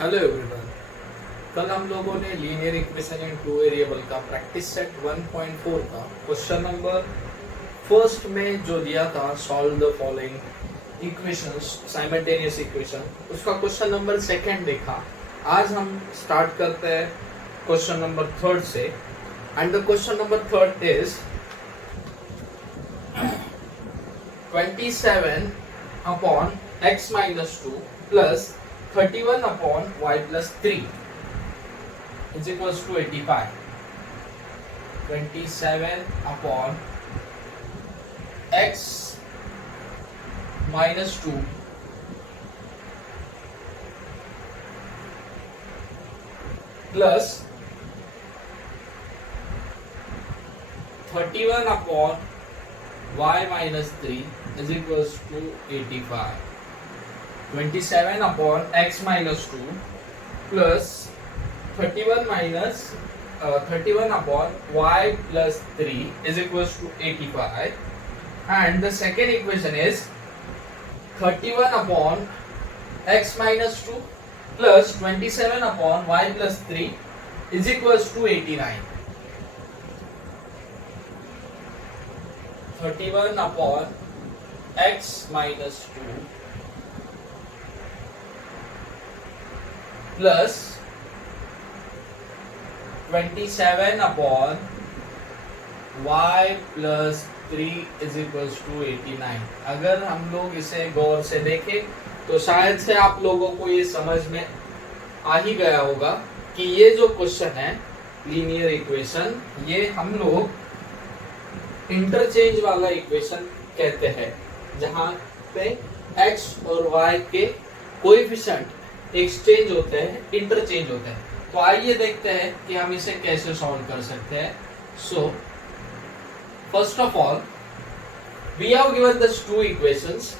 Hello everyone. कल हम लोगों ने linear equation in two variable का प्रैक्टिस सेट 1.4 का क्वेश्चन नंबर फर्स्ट में जो दिया था, solve the following equations simultaneous equation, उसका क्वेश्चन नंबर सेकंड देखा। आज हम स्टार्ट करते हैं क्वेश्चन नंबर थर्ड से, and the question number third is 27 upon x minus 2 plus 31 upon y plus 3 is equals to 85. 27 upon x minus 2 plus 31 upon y minus 3 is equals to 85. 27 upon x minus 2 plus 31 upon y plus 3 is equals to 85, and the second equation is 31 upon x minus 2 plus 27 upon y plus 3 is equals to 89. 31 upon x minus 2 plus 27 upon y plus 3 is equals to 89. अगर हम लोग इसे गौर से देखें तो शायद से आप लोगों को ये समझ में आ ही गया होगा कि ये जो क्वेश्चन है लीनियर इक्वेशन, ये हम लोग इंटरचेंज वाला इक्वेशन कहते हैं, जहां पे x और y के कोएफिशिएंट एक्सचेंज होते हैं, इंटरचेंज होते हैं। तो आइए देखते हैं कि हम इसे कैसे सॉल्व कर सकते हैं। So first of all we have given this two equations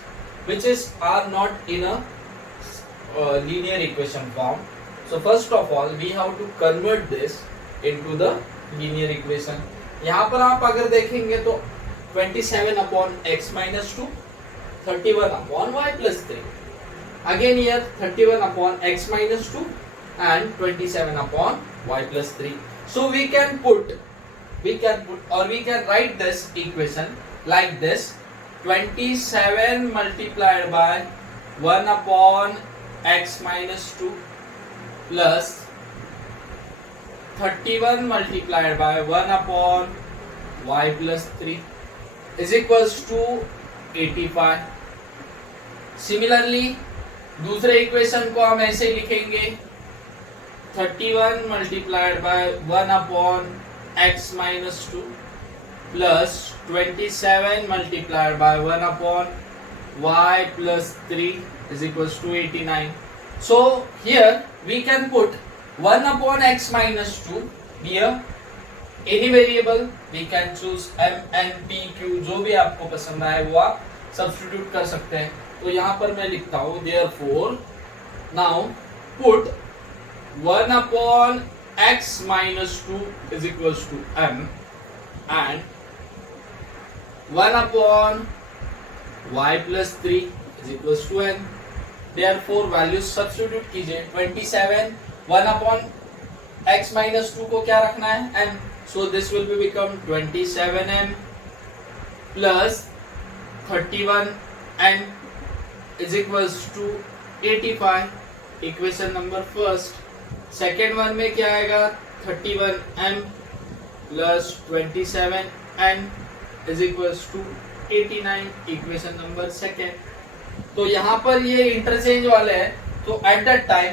which is are not in a linear equation form. So first of all we have to convert this into the linear equation. यहाँ पर आप अगर देखेंगे तो 27 upon x minus 2, 31 upon y plus 3. Again here 31 upon x minus 2 and 27 upon y plus 3. So we can write this equation like this: 27 multiplied by 1 upon x minus 2 plus 31 multiplied by 1 upon y plus 3 is equals to 85. Similarly दूसरे equation को हम ऐसे लिखेंगे: 31 multiplied by 1 upon x minus 2 plus 27 multiplied by 1 upon y plus 3 is equals to 89. So here we can put 1 upon x minus 2 here, any variable we can choose m, n, p, q, जो भी आपको पसंद आए वो आप substitute कर सकते हैं। तो यहाँ पर मैं लिखता हूँ therefore now put 1 upon x minus 2 is equals to m and 1 upon y plus 3 is equals to n. Therefore value substitute कीजिए। 27 1 upon x minus 2 को क्या रखना है, n. So this will be become 27m plus 31n is equals to 85. Equation number first. Second one में क्या आएगा? 31m plus 27n is equals to 89. Equation number second. तो यहाँ पर ये इंटरचेंज वाले हैं, तो eight that time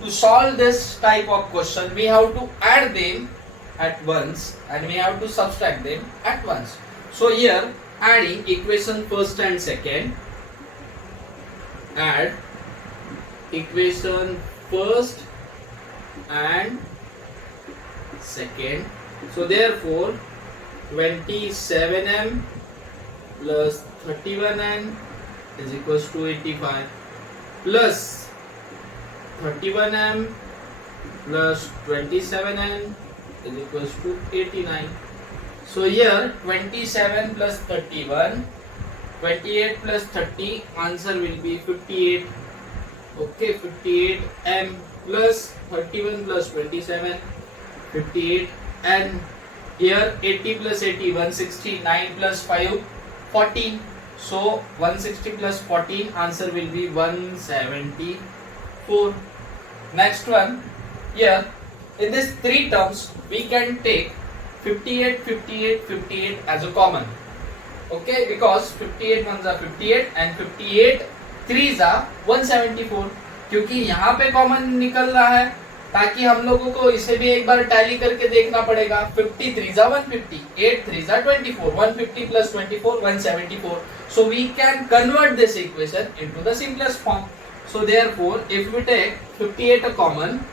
to solve this type of question we have to add them at once and we have to subtract them at once. So here adding equation first and second, add equation first and second. So therefore 27m plus 31n is equals to 85 plus 31m plus 27n is equals to 89. So here 27 plus 31, 28 plus 30, answer will be 58. Okay, 58m plus 31 plus 27, 58n. Here 80 plus 80, 160, 9 plus 5, 14. So 160 plus 14, answer will be 174. Next one, here in these three terms we can take 58, 58, 58 as a common. Okay, because 58 ones are 58 and 58 threes are 174. क्योंकि यहाँ पे common निकल रहा है, ताकि हम लोगों को इसे भी एक बार टैली करके देखना पड़ेगा. 50 threes are 150, 8 threes are 24, 150 plus 24, 174. So we can convert this equation into the simplest form. So therefore, if we take 58 a common,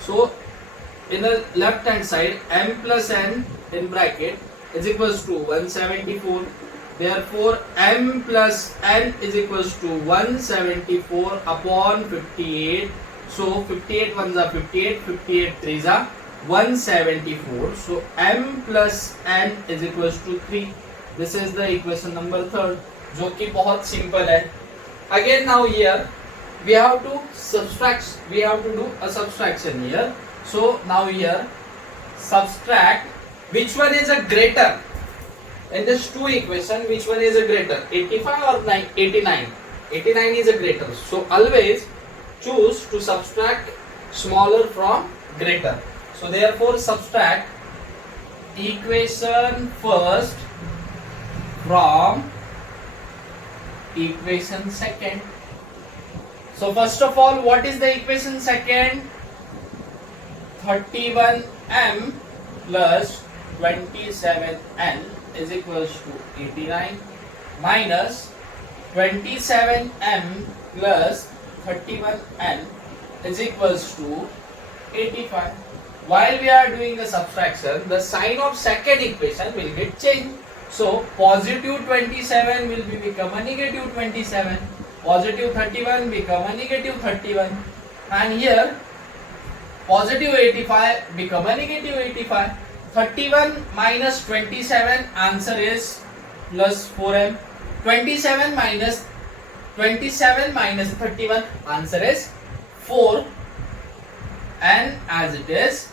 so in the left hand side, m plus n in bracket is equals to 174. Therefore, m plus n is equals to 174 upon 58. So 58 ones are 58, 58 threes are 174. So m plus n is equals to 3. This is the equation number 3rd, जो कि बहुत simple है. Again now here we have to subtract. We have to do a subtraction here. So now here subtract. Which one is a greater? In this two equation, which one is a greater? 85 or 89? 89 is a greater. So always choose to subtract smaller from greater. So therefore subtract equation first from equation second. So first of all, what is the equation second? 31m plus 27n is equals to 89 minus 27m plus 31n is equals to 85. While we are doing the subtraction, the sign of second equation will get changed. So positive 27 will become a negative 27, positive 31 become a negative 31, and here positive 85 become a negative 85. 31 minus 27, answer is plus 4m. 27 minus 31, answer is 4. And as it is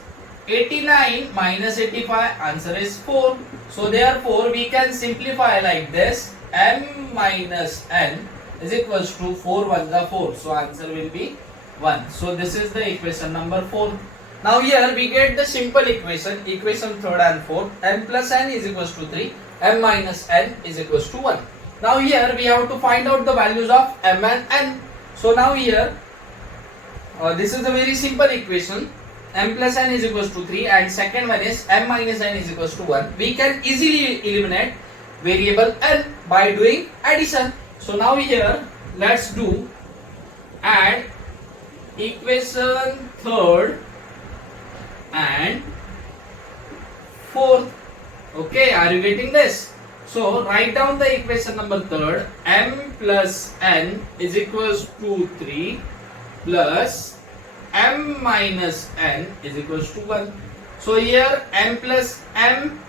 89 minus 85, answer is 4. So therefore we can simplify like this: m minus n is equals to 4 ones are 4. So answer will be 1. So this is the equation number 4. Now here we get the simple equation 3rd and 4th. M plus n is equals to 3, m minus n is equals to 1. Now here we have to find out the values of m and n. So now here this is a very simple equation. M plus n is equals to 3 and second one is m minus n is equals to 1. We can easily eliminate variable n by doing addition. So now here let's do add equation 3rd and 4th. Okay, are you getting this? So write down the equation number 3rd. M plus n is equals to 3 plus m minus n is equals to 1. So here m plus m,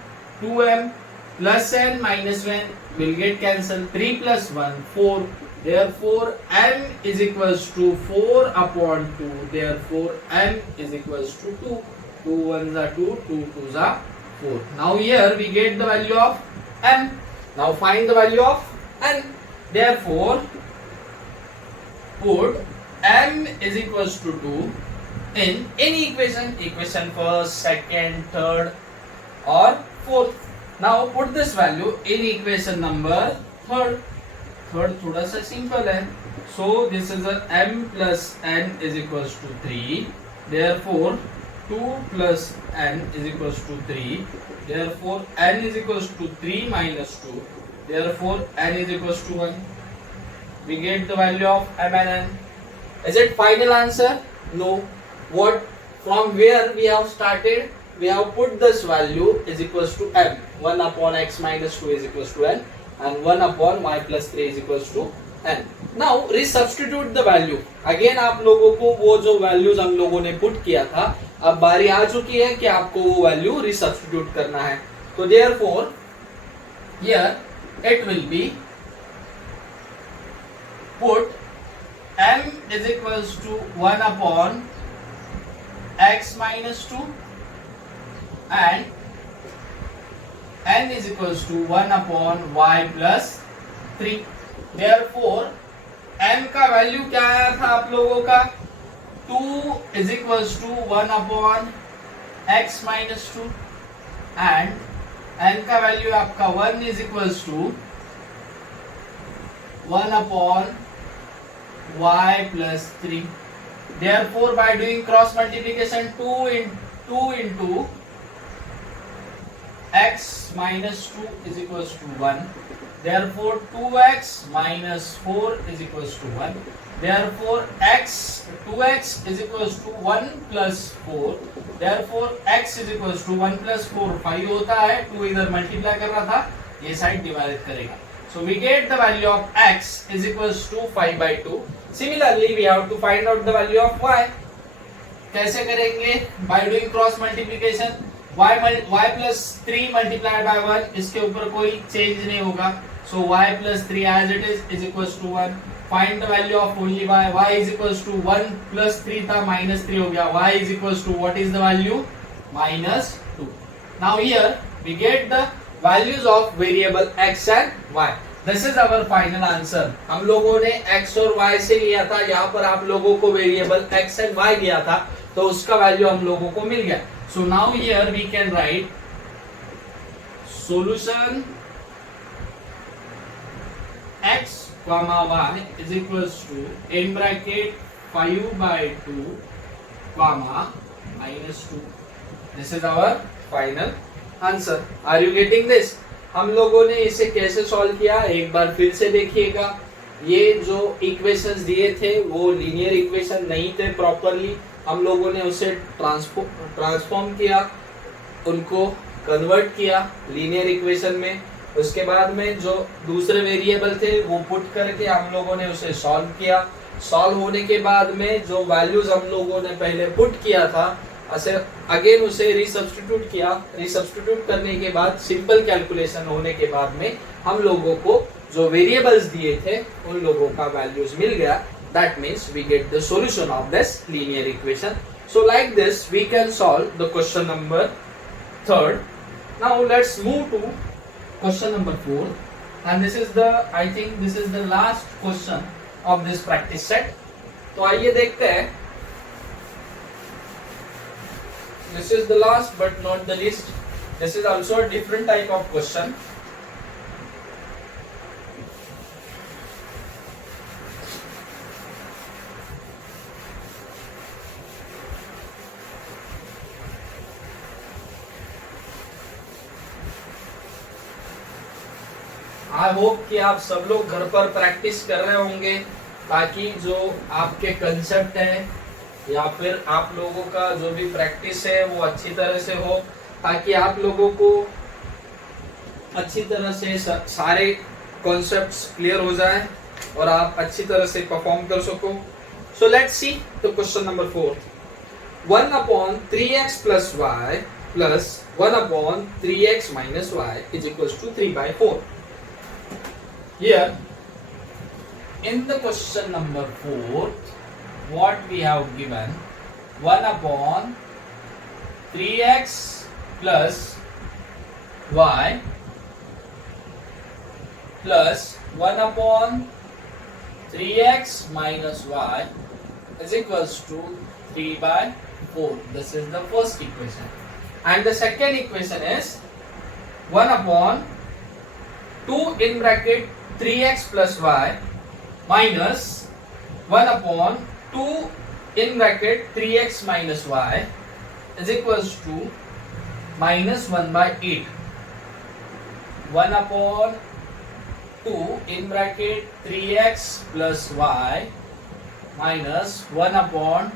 2m, plus n minus 1 will get cancelled. 3 plus 1, 4. Therefore m is equals to 4 upon 2. Therefore m is equals to 2. 2 ones are 2, 2 twos are 4. Now here we get the value of m. Now find the value of n. Therefore put m is equals to 2 in any equation, equation first, second, third or fourth. Now put this value in equation number 3rd. Third थोड़ा सा simple है. So this is a m plus n is equals to 3. Therefore 2 plus n is equals to 3. Therefore n is equals to 3 minus 2. Therefore n is equals to 1. We get the value of m and n. Is it final answer? No. What, from where we have started? We have put this value is equals to m. 1 upon x minus 2 is equals to n. And 1 upon y plus 3 is equals to n. Now resubstitute the value. Again आप लोगों को वो जो values हम लोगों ने put किया था, अब बारी आ चुकी है कि आपको वो value resubstitute करना है. तो therefore here it will be put m is equals to 1 upon x minus 2 and n is equals to 1 upon y plus 3. Therefore m का वैल्यू क्या आया था आप लोगों का 2 is equals to 1 upon x minus 2 and n का value आपका 1 is equals to 1 upon y plus 3. Therefore by doing cross multiplication 2 into x minus 2 is equals to 1. Therefore 2x minus 4 is equals to 1. Therefore 2x is equals to 1 plus 4. Therefore x is equals to 1 plus 4 5 होता है, 2 इधर multiply कर रहा था, ये side divide करेगा. So we get the value of x is equals to 5 by 2. Similarly we have to find out the value of y. कैसे करेंगे? By doing cross multiplication. y plus 3 multiplied by 1, इसके ऊपर कोई change नहीं होगा. So y plus 3 as it is equals to 1. Find the value of only y. Y is equals to 1 plus 3 था, minus 3 हो गया. Y is equals to what is the value? Minus 2. Now here we get the values of variable x and y. This is our final answer. हम लोगों ने x और y से लिया था, यहाँ पर आप लोगों को वेरिएबल x and y दिया था, तो उसका वैल्यू हम लोगों को मिल गया. So now here we can write solution x comma y is equals to in bracket 5 by 2 comma minus 2. This is our final answer. Are you getting this? हम लोगों ने इसे कैसे सॉल्व किया एक बार फिर से देखिएगा. ये जो इक्वेशंस दिए थे वो लीनियर इक्वेशन नहीं थे प्रॉपरली. हम लोगों ने उसे ट्रांसफॉर्म किया, उनको कन्वर्ट किया लीनियर इक्वेशन में. उसके बाद में जो दूसरे वेरिएबल थे वो पुट करके हम लोगों ने उसे सॉल्व किया. सॉल्व होने के बाद में जो वैल्यूज हम लोगों ने पहले पुट किया था अगेन उसे रिसब्स्टिट्यूट किया. रिसब्स्टिट्यूट करने के बाद सिंपल कैलकुलेशन होने के बाद में हम लोगों को जो वेरिएबल्स दिए थे उन लोगों का वैल्यूज मिल गया. That means we get the solution of this linear equation. So like this we can solve the question number 3rd. Now let's move to question number 4, and this is the I think this is the last question of this practice set. तो आइए देखते हैं. This is the last but not the least. This is also a different type of question. I hope कि आप सब लोग घर पर प्रैक्टिस कर रहे होंगे ताकि जो आपके कंसेप्ट है या फिर आप लोगों का जो भी प्रैक्टिस है वो अच्छी तरह से हो, ताकि आप लोगों को अच्छी तरह से सारे कॉन्सेप्ट्स क्लियर हो जाए और आप अच्छी तरह से परफॉर्म कर सको. So let's see the question number 4. 1 upon 3x plus y plus 1 upon 3x minus y is equals to 3 by 4. Here in the question number 4 what we have given 1 upon 3x plus y plus 1 upon 3x minus y is equals to 3 by 4. This is the first equation. And the second equation is 1 upon 2 in bracket 3x plus y minus 1 upon 2 in bracket 3x minus y is equals to minus 1 by 8. 1 upon 2 in bracket 3x plus y minus 1 upon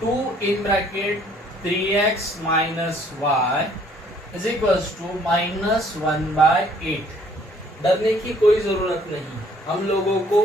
2 in bracket 3x minus y is equals to minus 1 by 8. डरने की कोई जरूरत नहीं. हम लोगों को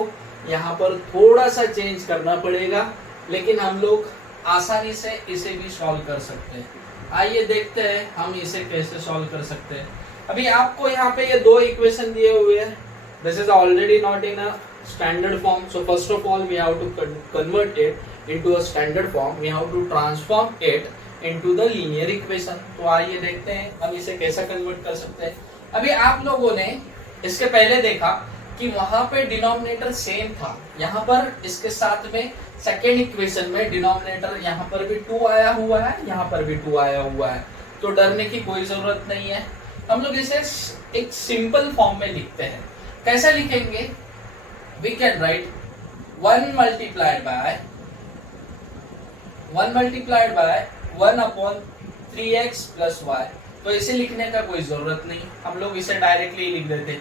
यहाँ पर थोड़ा सा चेंज करना पड़ेगा, लेकिन हम लोग आसानी से इसे भी सॉल्व कर सकते हैं. आइए देखते हैं हम इसे कैसे सॉल्व कर सकते हैं. अभी आपको यहाँ पे ये दो इक्वेशन दिए हुए हैं. This is already not in a standard form. So first of all we have to convert it into a standard form. We have to transform it into the linear equation. तो आइए देखते हैं हम इसे कैसा कन्वर्ट कर सकते हैं. अभी आप लोगों ने इसके पहले देखा कि वहां पे डिनोमिनेटर सेम था, यहाँ पर इसके साथ में सेकेंड इक्वेशन में डिनोमिनेटर यहाँ पर भी 2 आया हुआ है, यहाँ पर भी 2 आया हुआ है. तो डरने की कोई जरूरत नहीं है. हम लोग इसे एक सिंपल फॉर्म में लिखते हैं. कैसे लिखेंगे? We can write 1 multiplied by 1 upon 3x plus y. तो इसे लिखने का कोई जरूरत नहीं, हम लोग इसे डायरेक्टली लिख देते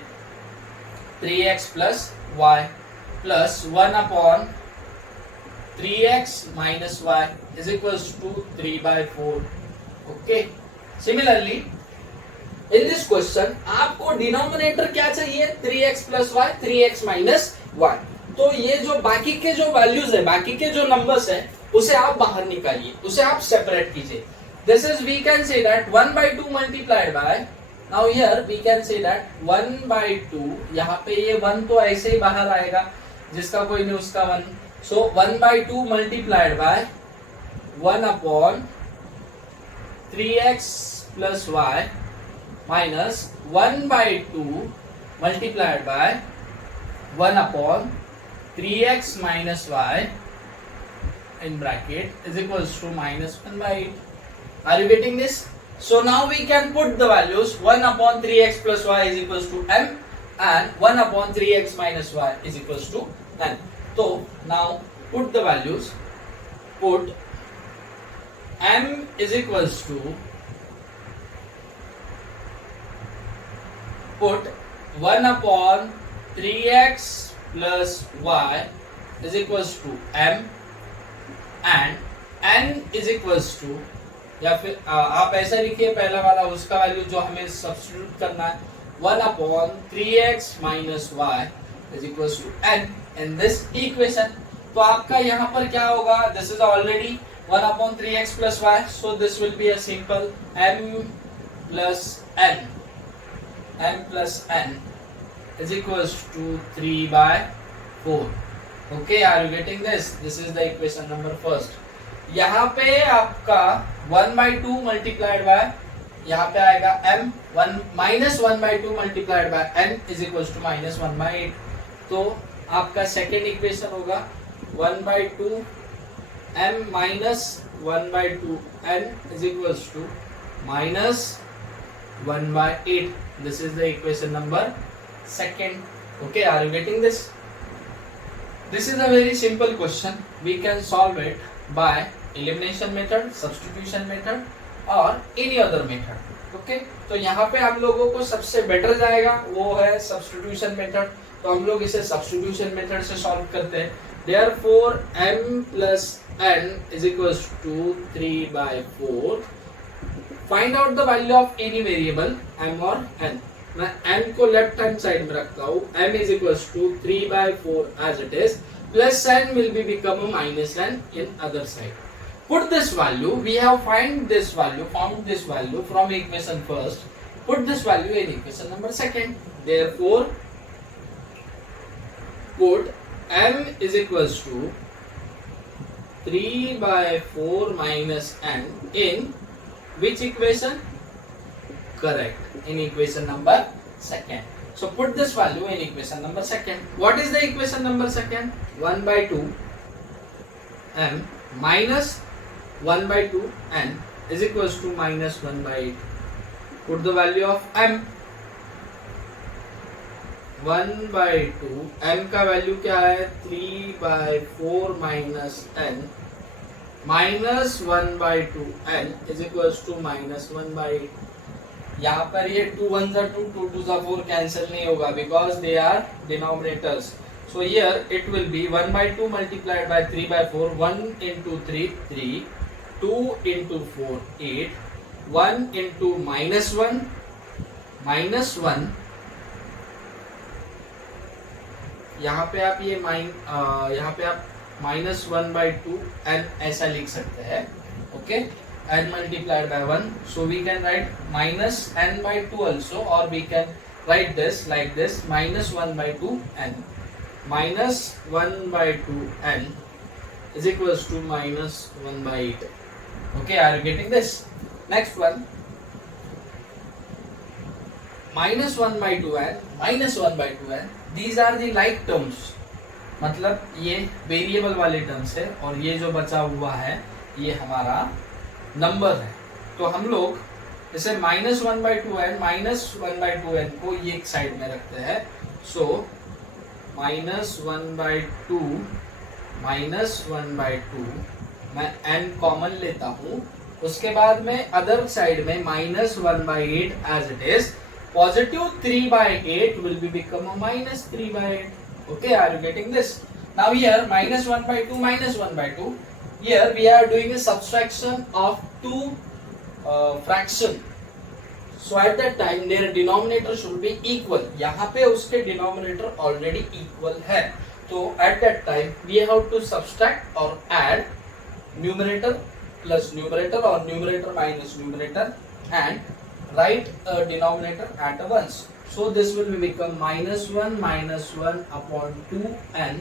3x plus y plus 1 upon 3x minus y is equals to 3/4. Okay. Similarly in this question आपको डिनोमिनेटर क्या चाहिए? 3x plus Y, 3x minus Y. तो ये जो बाकी के जो वैल्यूज है, बाकी के जो नंबर्स है, उसे आप बाहर निकालिए, उसे आप सेपरेट कीजिए. This is we can say that 1/2 multiplied by, now here we can say that 1/2, यहाँ पे ये 1 तो ऐसे ही बाहर आएगा, जिसका कोई नहीं उसका 1. So 1/2 multiplied by 1 upon 3x plus y minus 1/2 multiplied by 1 upon 3x minus y in bracket is equals to minus 1/8. Are you getting this? So now we can put the values 1 upon 3x plus y is equals to m and 1 upon 3x minus y is equals to n. So now put the values. Put m is equals to, put 1 upon 3x plus y is equals to m and n is equals to, या फिर आप ऐसा लिखिए पहला वाला उसका value जो हमें सब्स्टिट्यूट करना है 1 upon 3x minus y is equals to n in this equation. तो आपका यहाँ पर क्या होगा? This is already 1 upon 3x plus y, so this will be a simple m plus n. m plus n is equals to 3/4. Okay, are you getting this? This is the equation number first. यहाँ पे आपका 1/2 multiplied by, यहाँ पे आएगा m, 1 minus 1/2 multiplied by n is equals to minus 1/8. तो आपका second equation होगा 1/2 m minus 1/2 n is equals to minus 1/8. This is the equation number second. Okay, are you getting this? This is a very simple question. We can solve it by elimination method, substitution method or any other method. Okay, तो यहाँ पे हम लोगों को सबसे better जाएगा वो है substitution method. तो हम लोग इसे substitution method से solve करते हैं. Therefore m plus n is equals to 3/4. Find out the value of any variable m or n. मैं m को लेफ्ट हैंड साइड में रखता हूँ. m is equals to 3/4 as it is. Plus n will be become a minus n in other side. Put this value. We have found this value from equation first. Put this value in equation number second. Therefore, put m is equals to 3/4 minus n in which equation? Correct. In equation number second. So put this value in equation number second. What is the equation number second? 1/2 m minus 1/2 n is equals to minus 1/8. Put the value of m. 1/2 m का value क्या है? 3/4 minus n minus 1/2 n is equals to minus 1/8. यहाँ पर ये 2 1s are 2, 2 2s are 4 cancel नहीं होगा because they are denominators. So here it will be 1/2 multiplied by 3/4. 1 into 3 3, 2 into 4 8, 1 into minus 1 minus 1. यहाँ पे आप ये यहाँ पे आप minus 1/2 n ऐसा लिख सकते हैं. Okay, n multiplied by 1, so we can write minus n/2 also, or we can write this like this minus 1/2 n. minus 1 by 2n is equals to minus 1 by 8. Okay, are you getting this? Next one, minus 1 by 2n, minus 1 by 2n, these are the like terms. मतलब ये variable वाले terms है और ये जो बचा हुआ है ये हमारा नंबर है. तो हम लोग इसे minus 1 by 2n, minus 1 by 2n को ये एक साइड में रखते हैं. So minus 1 by 2 minus 1 by 2, मैं n कॉमन लेता हूँ. उसके बाद में अदर साइड में minus 1 by 8 as it is. Positive 3 by 8 will be become a minus 3 by 8. Okay, are you getting this? Now here minus 1 by 2 minus 1 by 2. Here we are doing a subtraction of two fraction. So at that time their denominator should be equal. यहाँ पे उसके denominator already equal है. तो at that time we have to subtract or add numerator plus numerator or numerator minus numerator and write a denominator at once. So this will become minus 1 upon 2n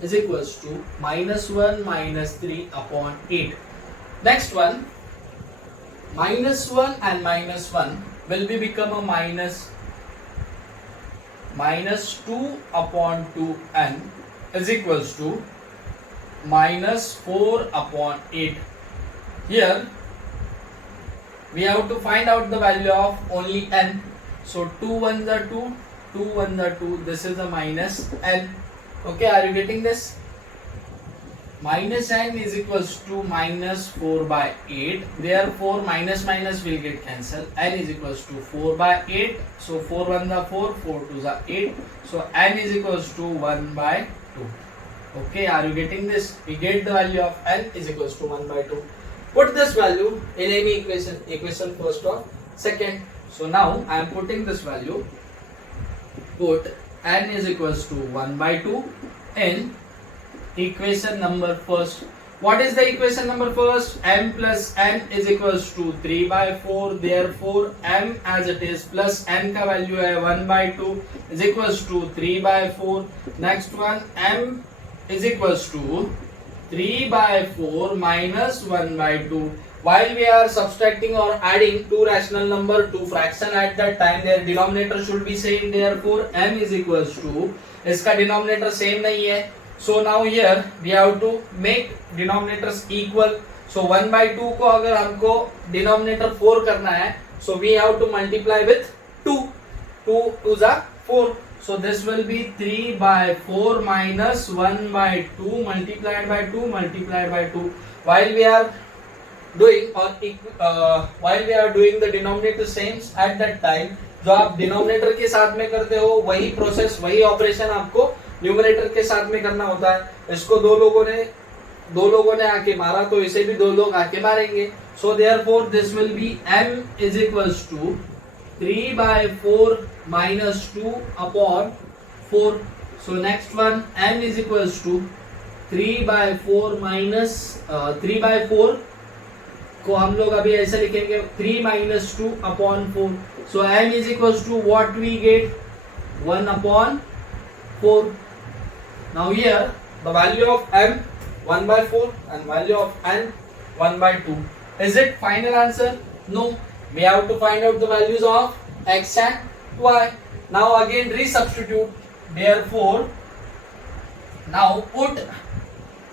is equals to minus 1 minus 3 upon 8. Next one, minus 1 and minus 1 will become a minus 2 upon 2n is equals to minus 4 upon 8. Here we have to find out the value of only n. So 2 1s are 2, 2 1s are 2. This is a minus n. Okay, are you getting this? Minus n is equals to minus 4 by 8. Therefore minus minus will get cancelled. N is equals to 4 by 8. So 4 1s are 4, 4 2s are 8. So n is equals to 1 by 2. Okay, are you getting this? We get the value of n is equals to 1 by 2. Put this value in any equation first or second. So now I am putting this value. Put n is equals to 1 by 2 in equation number first. What is the equation number first? M plus n is equals to 3 by 4. Therefore m as it is plus n का value है 1 by 2 is equals to 3 by 4. Next one, m is equals to 3 by 4 minus 1 by 2. While we are subtracting or adding two rational number to fraction at that time, their denominator should be same. Therefore m is equals to, इसका denominator same नहीं है. So now here we have to make denominators equal. So 1 by 2 को अगर हमको denominator 4 करना है, so we have to multiply with 2. 2 2s are 4. So this will be 3 by 4 minus 1 by 2 multiplied by 2 multiplied by 2. While we are doing the denominator same at that time, जो आप denominator के साथ में करते हो वही प्रोसेस वही operation आपको न्यूमरेटर के साथ में करना होता है. इसको दो लोगों ने आके मारा तो इसे भी दो लोग आके मारेंगे. So therefore this will be m is equals to 3 by 4 minus 2 upon 4. So next one, m is equals to 3 by 4 minus 3 by 4 को हम लोग अभी ऐसे लिखेंगे 3 minus 2 upon 4. So m is equals to what we get 1 upon 4. Now here the value of m 1 by 4 and value of n 1 by 2. Is it final answer? No. We have to find out the values of x and y. Now again resubstitute. Therefore now put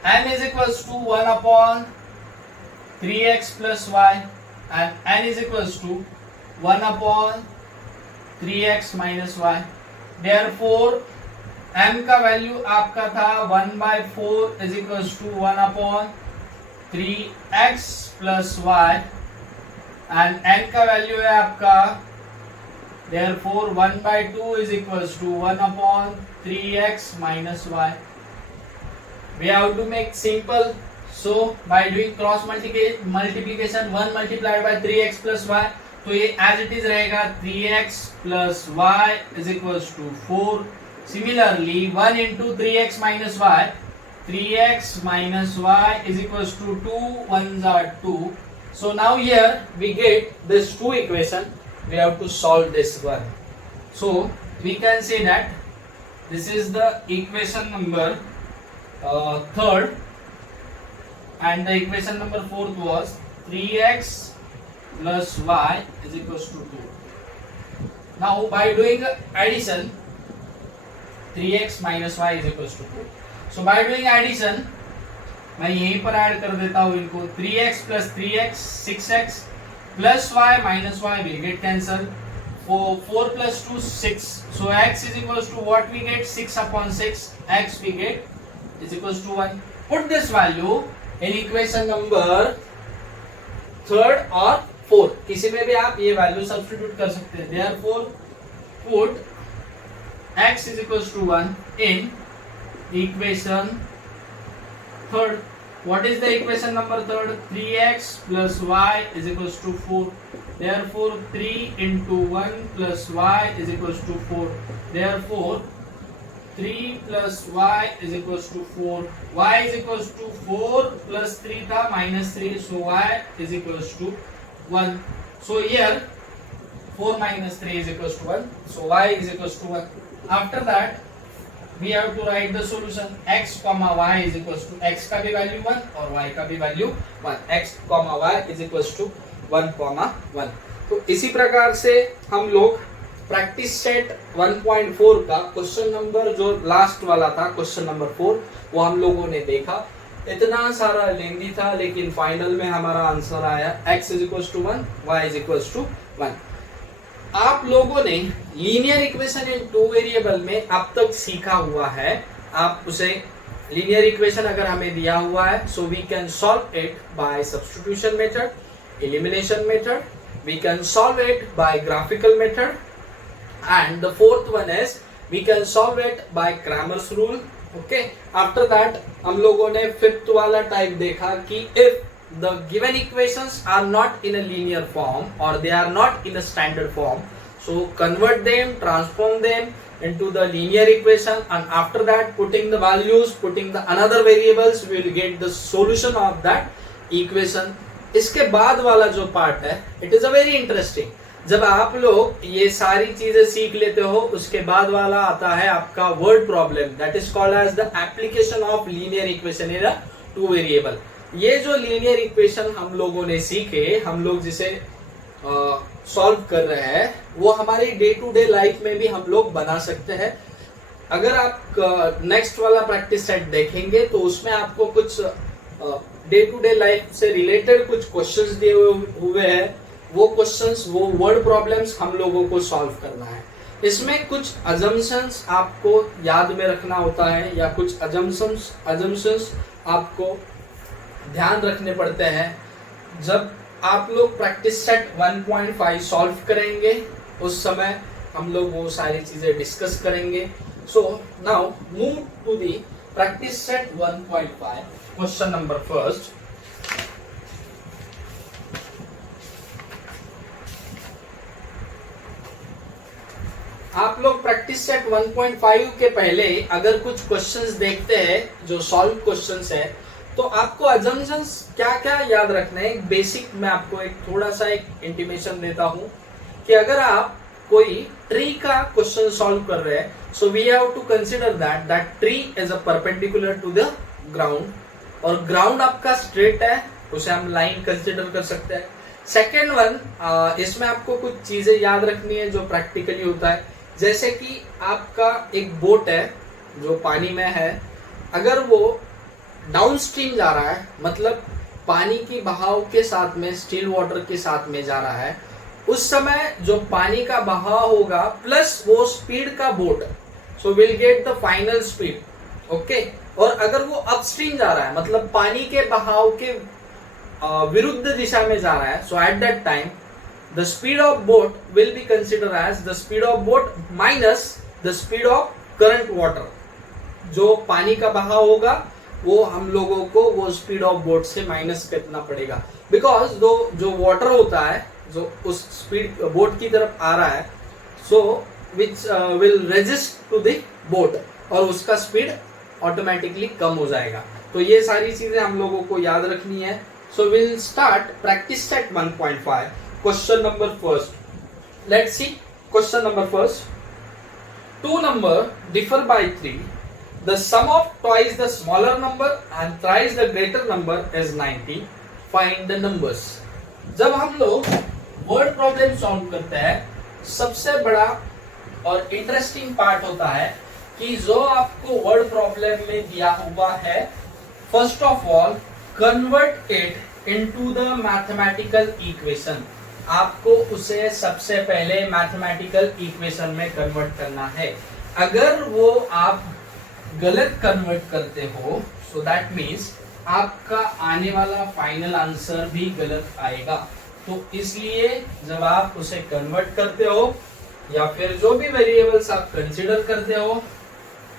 m is equals to 1 upon 3x plus y and n is equals to 1 upon 3x minus y. Therefore m का value आपका था 1 by 4 is equals to 1 upon 3x plus y and n का value है आपका therefore 1 by 2 is equals to 1 upon 3x minus y. We have to make simple. So by doing cross multiplication 1 multiplied by 3x plus y, तो ये as it is रहेगा 3x plus y is equals to 4. Similarly 1 into 3x minus y, 3x minus y is equals to 2 1s are 2. So now here we get this two equation. We have to solve this one. So we can say that This is the equation number third, and the equation number fourth was 3x plus y is equals to 2. Now by doing addition, 3x minus y is equals to 2. So by doing addition, मैं यहीं पर add कर देता हूँ इनको. 3x plus 3x 6x plus y minus y will get cancelled. 4 plus 2 6. So x is equals to what we get? 6 upon 6. X we get is equals to 1. Put this value in equation number third or fourth. किसी में भी आप ये value substitute कर सकते हैं. Therefore put x is equals to 1 in equation third. What is the equation number third? 3x plus y is equals to 4. Therefore 3 into 1 plus y is equals to 4. Therefore 3 plus y is equals to 4. Y is equals to 4 plus 3 था minus 3. So y is equals to 1. So here 4 minus 3 is equals to 1. So y is equals to 1. After that we have to write the solution. X comma y is equals to, x का भी value 1 और y का भी value 1. x comma y is equals to 1 comma 1. तो इसी प्रकार से हम लोग प्रैक्टिस सेट 1.4 का क्वेश्चन नंबर जो लास्ट वाला था, क्वेश्चन नंबर 4, वो हम लोगों ने देखा. इतना सारा लेंदी था, लेकिन फाइनल में हमारा आंसर आया x is equals to 1, y is equals to 1. आप लोगों ने linear equation in two variable में अब तक सीखा हुआ है. आप उसे लीनियर इक्वेशन अगर हमें दिया हुआ है, so we can solve it by substitution method, elimination method, we can solve it by graphical method, and the fourth one is we can solve it by Cramer's rule. Okay, after that हम लोगों ने fifth वाला type देखा कि if the given equations are not in a linear form or they are not in a standard form, so convert them, transform them into the linear equation, and after that putting the values, putting the another variables, we will get the solution of that equation. इसके बाद वाला जो part है, it is a very interesting. जब आप लोग ये सारी चीजें सीख लेते हो, उसके बाद वाला आता है आपका word problem, that is called as the application of linear equation in a two variable. ये जो लीनियर इक्वेशन हम लोगों ने सीखे, हम लोग जिसे सॉल्व कर रहे हैं, वो हमारी डे टू डे लाइफ में भी हम लोग बना सकते हैं. अगर आप नेक्स्ट वाला प्रैक्टिस सेट देखेंगे तो उसमें आपको कुछ डे टू डे लाइफ से रिलेटेड कुछ क्वेश्चंस दिए हुए हैं. वो क्वेश्चंस, वो वर्ड प्रॉब्लम्स हम लोगों को सॉल्व करना है. इसमें कुछ अजम्पशंस आपको याद में रखना होता है, या कुछ अजम्पशंस आपको ध्यान रखने पड़ते हैं. जब आप लोग प्रैक्टिस सेट 1.5 सॉल्व करेंगे, उस समय हम लोग वो सारी चीजें डिस्कस करेंगे. So now move to the practice set 1.5 question number first. आप लोग प्रैक्टिस सेट 1.5 के पहले अगर कुछ क्वेश्चंस देखते हैं जो सॉल्व क्वेश्चंस है, तो आपको अजम्पशंस क्या क्या याद रखना है. बेसिक मैं आपको एक थोड़ा सा एक इंटीमेशन देता हूं कि अगर आप कोई ट्री का क्वेश्चन सॉल्व कर रहे हैं, so we have to consider that tree is a perpendicular to the ground, और ग्राउंड आपका स्ट्रेट है, उसे हम लाइन कंसीडर कर सकते हैं. सेकेंड वन, इसमें आपको कुछ चीजें याद रखनी है जो प्रैक्टिकली होता है. जैसे कि आपका एक बोट है जो पानी में है, अगर वो डाउन स्ट्रीम जा रहा है, मतलब पानी की बहाव के साथ में, स्टिल वाटर के साथ में जा रहा है, उस समय जो पानी का बहाव होगा प्लस वो स्पीड का boat, so will get the final speed. Okay, और अगर वो अपस्ट्रीम जा रहा है, मतलब पानी के बहाव के विरुद्ध दिशा में जा रहा है, so at that time the speed of boat will be consider as the speed of boat minus the speed of current water. जो पानी का बहाव होगा वो हम लोगों को वो स्पीड ऑफ बोट से माइनस करना पड़ेगा, बिकॉज जो वाटर होता है जो उस स्पीड बोट की तरफ आ रहा है, so which will resist to the boat, और उसका स्पीड ऑटोमेटिकली कम हो जाएगा. तो ये सारी चीजें हम लोगों को याद रखनी है. So will start practice set 1.5 question number first. Let's see question number first. two number differ by 3, the sum of twice the smaller number and thrice the greater number is 90. Find the numbers. जब हम लोग word problem solve करते हैं सबसे बड़ा और interesting part होता है कि जो आपको वर्ड प्रॉब्लम में दिया हुआ है, first of all convert it into the mathematical equation. आपको उसे सबसे पहले मैथमेटिकल इक्वेशन में कन्वर्ट करना है. अगर वो आप गलत कन्वर्ट करते हो सो दैट मीन्स आपका आने वाला फाइनल आंसर भी गलत आएगा. तो इसलिए जब आप उसे कन्वर्ट करते हो या फिर जो भी वेरिएबल्स आप कंसीडर करते हो,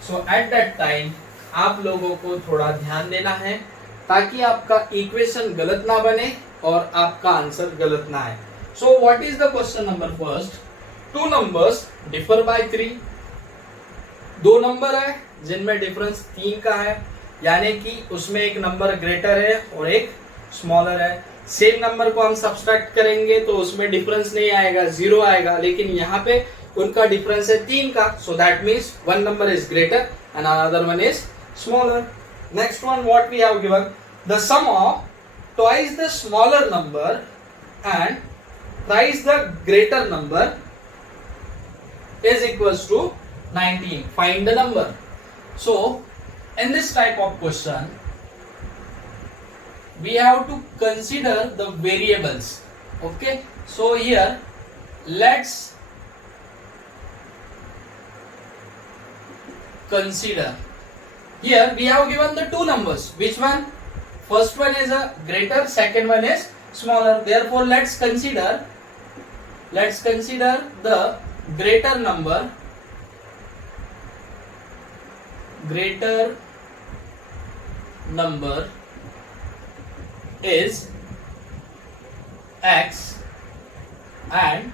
सो एट दैट टाइम आप लोगों को थोड़ा ध्यान देना है ताकि आपका इक्वेशन गलत ना बने और आपका आंसर गलत ना आए. So what is the question number first. Two numbers differ by 3. दो नंबर है जिनमें डिफरेंस 3 का है, यानी कि उसमें एक नंबर ग्रेटर है और एक स्मॉलर है. सेम नंबर को हम सब्सट्रैक्ट करेंगे तो उसमें डिफरेंस नहीं आएगा, 0 आएगा, लेकिन यहाँ पे उनका डिफरेंस है 3 का. So that means one number is greater and another one is smaller. Next one what we have given, the sum of twice the smaller number and thrice the greater number is equals to 19. Find the number. So in this type of question we have to consider the variables. Okay, so here let's consider. Here we have given the two numbers. Which one? First one is a greater, second one is smaller. Therefore let's consider the greater number. Greater number is x and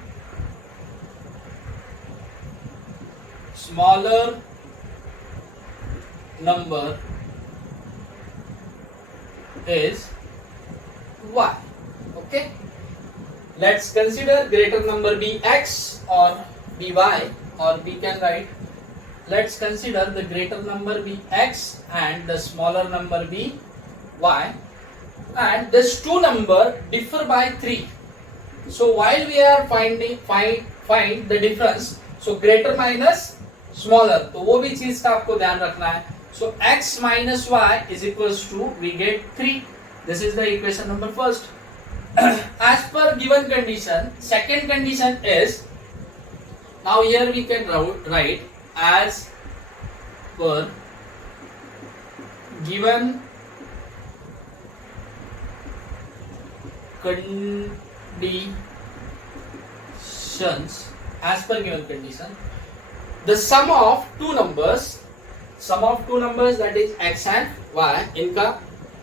smaller number is y. Okay, let's consider greater number be x or be y, or we can write, let's consider the greater number be x and the smaller number be y, and these two number differ by 3. So while we are find the difference, so greater minus smaller, तो वो भी चीज का आपको ध्यान रखना है. So x minus y is equals to, we get 3. This is the equation number first. As per given condition, second condition is, now here we can write as per given conditions, as per given condition, the sum of two numbers that is x and y, इनका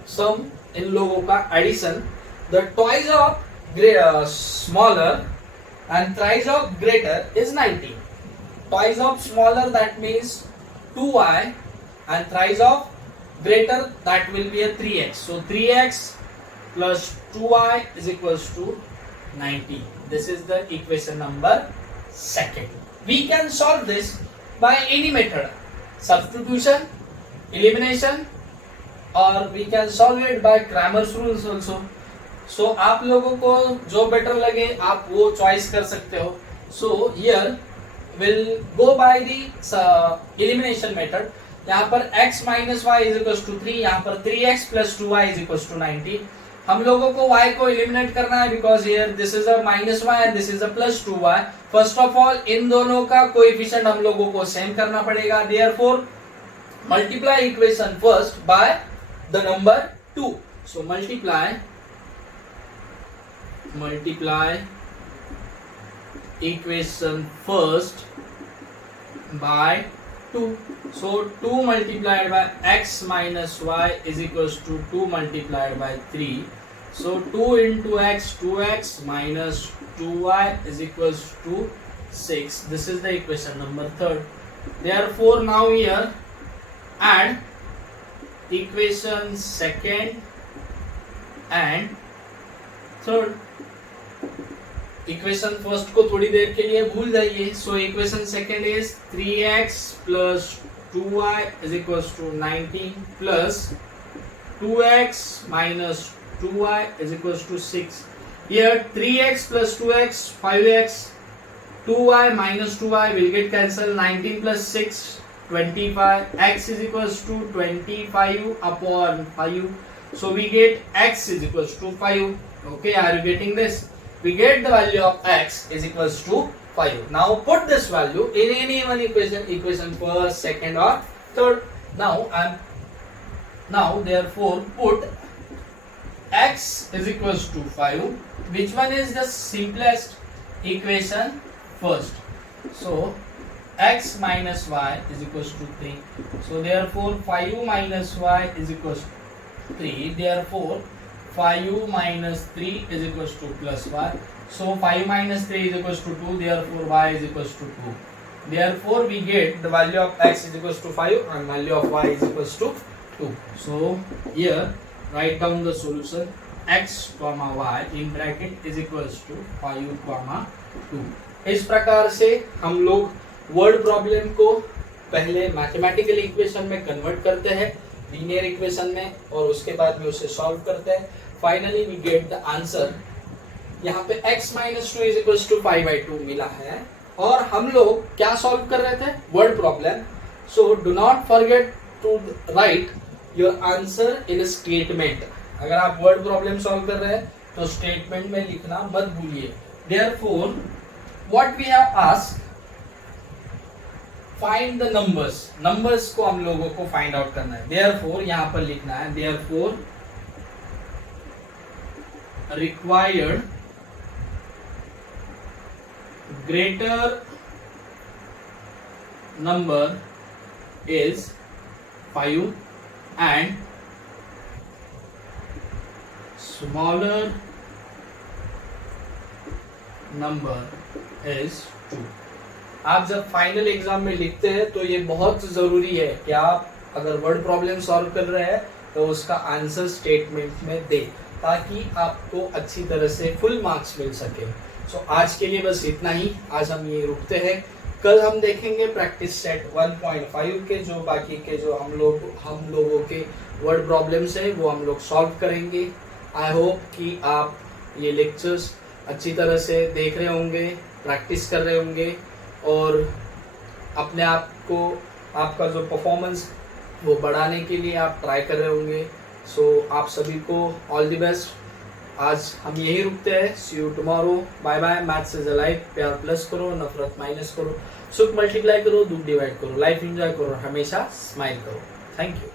sum, इन लोगों का addition, the twice of smaller and thrice of greater is 90. Twice of smaller that means 2y and thrice of greater that will be a 3x. So 3x plus 2y is equals to 90. This is the equation number second. We can solve this by any method, substitution, elimination, or we can solve it by Cramer's rules also. So आप लोगों को जो better लगे आप वो choice कर सकते हो. So here we'll go by the elimination method. यहाँ पर x minus y is equals to 3, यहाँ पर 3x plus 2y is equals to 90. हम लोगों को y को eliminate करना है because here this is a minus y and this is a plus 2y. First of all इन दोनों का कोएफिशिएंट हम लोगों को सेम करना पड़ेगा. Therefore multiply equation first by the number 2. So multiply equation first by 2. So 2 multiplied by x minus y is equals to 2 multiplied by 3. So 2 into x, 2x minus 2y is equals to 6. This is the equation number third. Therefore now here add equation second and third. Equation first को थोड़ी देर के लिए भूल जाइए. So equation second is 3x plus 2y is equal to 19 plus 2x minus 2y is equals to 6. Here 3x plus 2x 5x, 2y minus 2y will get cancelled. 19 plus 6 25. X is equals to 25 upon 5. So we get x is equals to 5. Okay, are you getting this? We get the value of x is equals to 5. Now put this value in any one equation first, second or third. Now therefore put x is equals to 5. Which one is the simplest equation first? So x minus y is equals to 3. So therefore 5 minus y is equals to 3. Therefore 5 minus 3 is equals to plus y. So 5 minus 3 is equals to 2. Therefore y is equals to 2. Therefore we get the value of x is equals to 5 and value of y is equals to 2. So here write down the solution. x comma y in bracket is equals to 5 comma 2. इस प्रकार से हम लोग word problem को पहले mathematical equation में convert करते हैं, लीनियर इक्वेशन में, और उसके बाद में उसे सॉल्व करते हैं. Finally we get the answer. यहाँ पे x minus 2 is equals to 5/2 मिला है और हम लोग क्या सॉल्व कर रहे थे? Word problem. So do not forget to write your answer in statement. अगर आप वर्ड प्रॉब्लम सॉल्व कर रहे हैं तो स्टेटमेंट में लिखना मत भूलिए. Therefore what we have asked, find the numbers. Numbers को हम लोगों को फाइंड आउट करना है. देयरफॉर यहां पर लिखना है therefore required greater number is 5 and smaller number is 2. आप जब फाइनल एग्जाम में लिखते हैं तो ये बहुत जरूरी है कि आप अगर वर्ड प्रॉब्लम सॉल्व कर रहे हैं तो उसका आंसर स्टेटमेंट में दे, ताकि आपको अच्छी तरह से फुल मार्क्स मिल सके. सो आज के लिए बस इतना ही. आज हम ये रुकते हैं. कल हम देखेंगे प्रैक्टिस सेट 1.5 के जो बाकी के जो हम लोगों के वर्ड प्रॉब्लम्स है वो हम लोग सॉल्व करेंगे. आई होप कि आप ये लेक्चर्स अच्छी तरह से देख रहे होंगे, प्रैक्टिस कर रहे होंगे और अपने आप को, आपका जो परफॉर्मेंस वो बढ़ाने के लिए आप ट्राई कर रहे होंगे. सो आप सभी को ऑल द बेस्ट. आज हम यही रुकते हैं. See you tomorrow. Bye bye. Maths is a life. प्यार प्लस करो, नफरत माइनस करो, सुख मल्टीप्लाई करो, दुख डिवाइड करो, लाइफ एंजॉय करो, हमेशा स्माइल करो. Thank you.